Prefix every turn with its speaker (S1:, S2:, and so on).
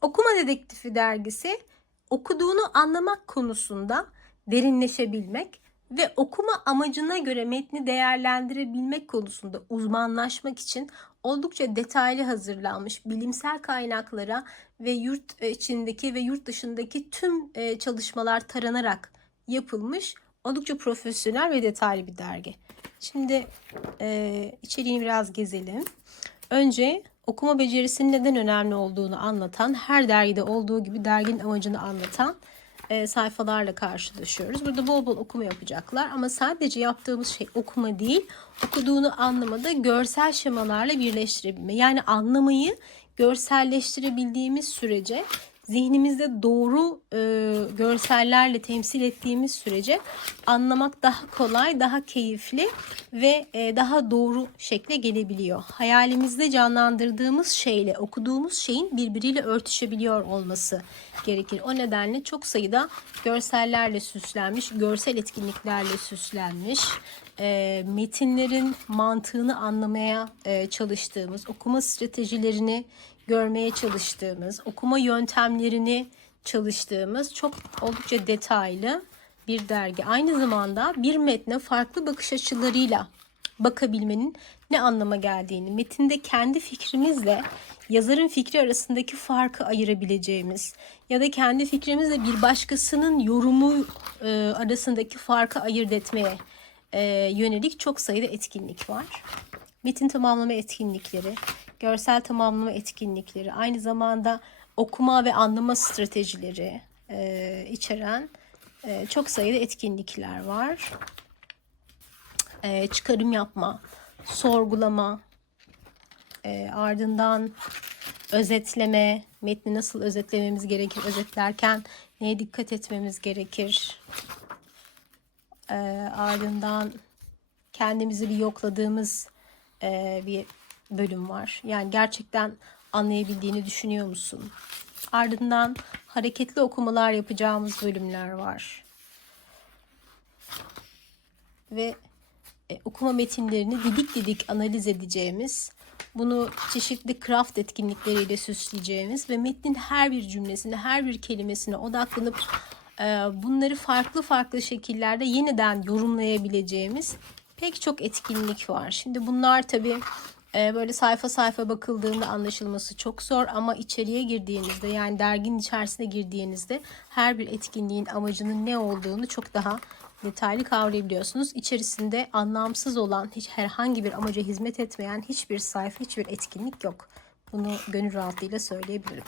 S1: Okuma Dedektifi dergisi okuduğunu anlamak konusunda derinleşebilmek ve okuma amacına göre metni değerlendirebilmek konusunda uzmanlaşmak için oldukça detaylı hazırlanmış bilimsel kaynaklara ve yurt içindeki ve yurt dışındaki tüm e, çalışmalar taranarak yapılmış oldukça profesyonel ve detaylı bir dergi. Şimdi e, içeriğini biraz gezelim. Önce okuma becerisinin neden önemli olduğunu anlatan, her dergide olduğu gibi derginin amacını anlatan e, sayfalarla karşılaşıyoruz. Burada bol bol okuma yapacaklar ama sadece yaptığımız şey okuma değil, okuduğunu anlamada görsel şemalarla birleştirebilme. Yani anlamayı görselleştirebildiğimiz sürece zihnimizde doğru e, görsellerle temsil ettiğimiz sürece anlamak daha kolay, daha keyifli ve e, daha doğru şekle gelebiliyor. Hayalimizde canlandırdığımız şeyle okuduğumuz şeyin birbiriyle örtüşebiliyor olması gerekir. O nedenle çok sayıda görsellerle süslenmiş, görsel etkinliklerle süslenmiş, e, metinlerin mantığını anlamaya e, çalıştığımız, okuma stratejilerini görmeye çalıştığımız, okuma yöntemlerini çalıştığımız çok oldukça detaylı bir dergi. Aynı zamanda bir metne farklı bakış açılarıyla bakabilmenin ne anlama geldiğini, metinde kendi fikrimizle yazarın fikri arasındaki farkı ayırabileceğimiz ya da kendi fikrimizle bir başkasının yorumu e, arasındaki farkı ayırt etmeye e, yönelik çok sayıda etkinlik var. Metin tamamlama etkinlikleri, görsel tamamlama etkinlikleri, aynı zamanda okuma ve anlama stratejileri e, içeren e, çok sayıda etkinlikler var. E, çıkarım yapma, sorgulama, e, ardından özetleme, metni nasıl özetlememiz gerekir, özetlerken neye dikkat etmemiz gerekir, e, ardından kendimizi bir yokladığımız e, bir bölüm var. Yani gerçekten anlayabildiğini düşünüyor musun? Ardından hareketli okumalar yapacağımız bölümler var. Ve e, okuma metinlerini didik didik analiz edeceğimiz, bunu çeşitli craft etkinlikleriyle süsleyeceğimiz ve metnin her bir cümlesine, her bir kelimesine odaklanıp e, bunları farklı farklı şekillerde yeniden yorumlayabileceğimiz pek çok etkinlik var. Şimdi bunlar tabii e, böyle sayfa sayfa bakıldığında anlaşılması çok zor ama içeriye girdiğinizde yani derginin içerisine girdiğinizde her bir etkinliğin amacının ne olduğunu çok daha detaylı kavrayabiliyorsunuz. İçerisinde anlamsız olan hiç herhangi bir amaca hizmet etmeyen hiçbir sayfa, hiçbir etkinlik yok. Bunu gönül rahatlığıyla söyleyebilirim.